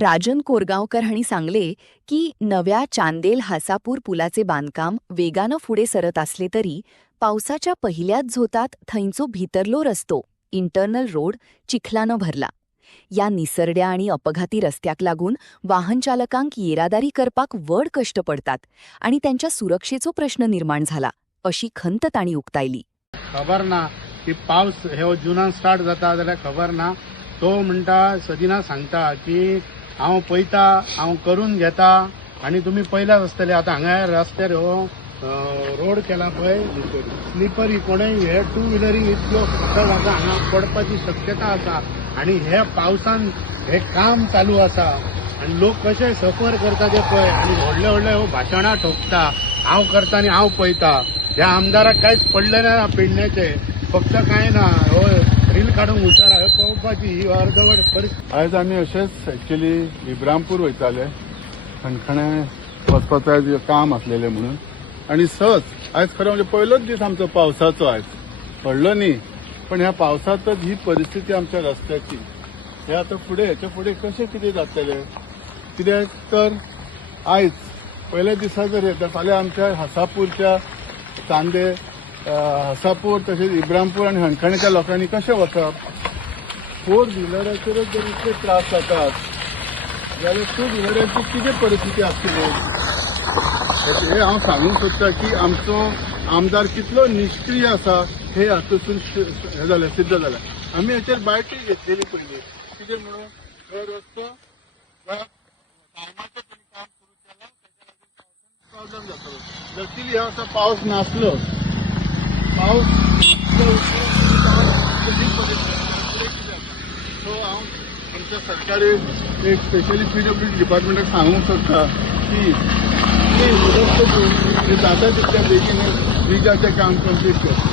राजन कोरगावकर हांणी सांगले की नव्या चांदेल हासापूर पुलाचे बांदकाम वेगानं फुडे सरत असले तरी पावसाच्या पहिल्याच झोतात थंयचो भितरलो रस्तो इंटरनल रोड चिखलानं भरला. या निसरड्या आणि अपघाती रस्त्याक लागून वाहन चालकांक येरादारी करपाक व्हड कष्ट पडतात आणि त्यांच्या सुरक्षेचो प्रश्न निर्माण झाला अशी खंत तांणी उक्तायली. खबर ना की पावस हे जुनान स्टार्ट जाता जाल्यार खबर ना. तो म्हणटा सदिना सांगता की हांव पळयता हांव करून घेता आनी तुमी पयल्याच आसतले. आतां हांगा रस्त्यार हो रोड केला पळय स्लिपरी कोणेय हे टू व्हिलरींग इतलो खतर आसा हांगा पडपाची शक्यता आसा आनी हे पावसान हे काम चालू आसा आनी लोक कशे सफर करता ते पळय आनी व्हडले व्हडले हो भाशणां ठोकता हांव करता आनी हांव पळयता. ह्या आमदाराक कांयच पडले ना पेडण्याचे फक्त कांय ना हो रील काडूंक हुशार हे पळोवपाची ही अर्दवट परिस्थिती. आयज आमी अशेंच एक्चुअली इब्रामपूर वयताले खणखणे वचपाचें काम आसलेलें म्हणून आनी सहज आयज खरें म्हणजे पयलोच दीस आमचो पावसाचो आयज पडलो न्ही पण ह्या पावसांतच ही परिस्थिती आमच्या रस्त्याची. हे आतां फुडें हेचे फुडें कशें कितें जातलें कित्याक तर आयज पयल्या दिसा जर येता फाल्यां आमच्या हासापूरच्या चांदे हासापूर तशेंच इब्रामपूर आनी हणखणेच्या लोकांनी कशें वचप. फोर व्हिलराचेरच जर इतले त्रास जातात जाल्यार टू व्हिलराची कितें परिस्थिती आसतली. हे हांव सांगूंक सोदता की आमचो आमदार कितलो निश्क्रीय आसा हे हातूंतसून हे जालें सिद्ध जालें. आमी हेचेर बायटी घेतलेली पयली कितें म्हणून हो रस्तो टायमाचेर काम सुरू केला प्रॉब्लेम जातलो. लकीली हो आतां पावस नासलो पावस सो हांव आमच्या सरकारी एक स्पेशली पीडब्ल्यूडी डिपार्टमेंटाक सांगूंक सोदता की जाता तितल्या बेगीन ब्रिजाचें काम कंप्लीट करता.